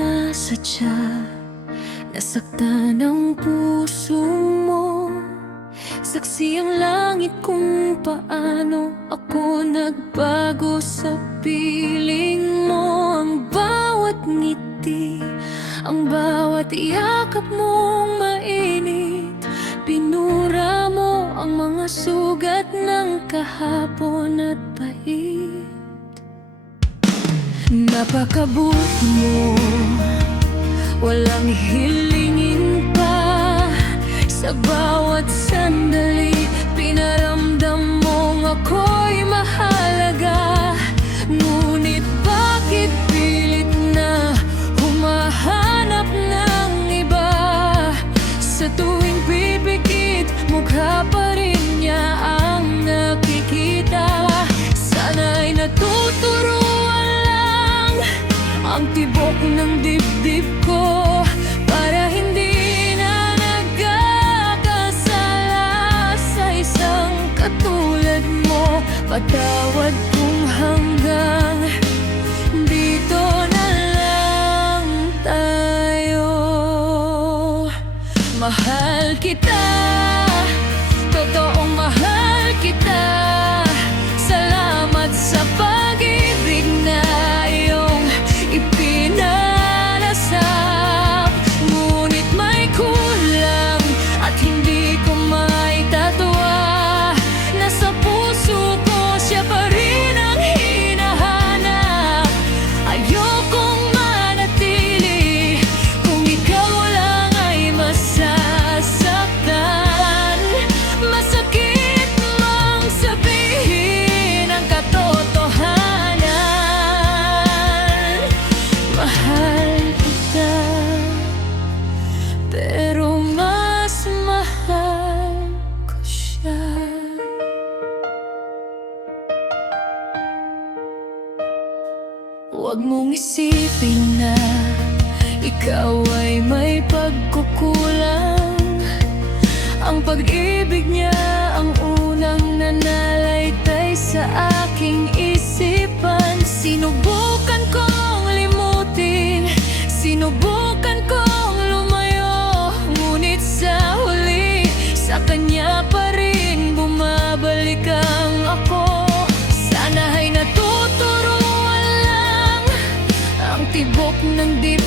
niya sadya nasaktan ang puso mo. Saksi ang langit kung paano ako nagbago sa piling mo. Ang bawat ngiti, ang bawat yakap mong mainit, pinura mo ang mga sugat ng kahapon at pait. Napakabuti mo, walang hilingin pa. Sa bawat sandali, pinaramdam mong ako'y mahalaga. Ngunit bakit pilit na humahanap ng iba? Sa tuwing pipikit, mukha pa rin niya ang nakikita. Sana'y natuturuan lang ang tibok ng dibdib ko, para hindi na nagkakasala sa isang katulad mo. Patawad kung hanggang dito na lang tayo. Mahal kita, totoong mahal kita. Salamat sa pag-ibig na iyong ipinalasap. Ngunit may kulang at hindi ko maitatwa. Nasa puso ko siya pa rin ang hinahanap. Ayokong manatili kung ikaw lang ay masasaktan. Masakit mang sabihin ang katotohanan. Mahal kita, pero mas mahal ko siya. Huwag mong isipin na ikaw ay may pagkukulang. Ang pag-ibig niya ang unang nanalaitay sa aking isipan. Sinubukan kong limutin, sinubukan kong lumayo, ngunit sa huli, sa kanya pa rin bumabalik ang ako. Sana ay natuturuan lang ang tibok ng dibdib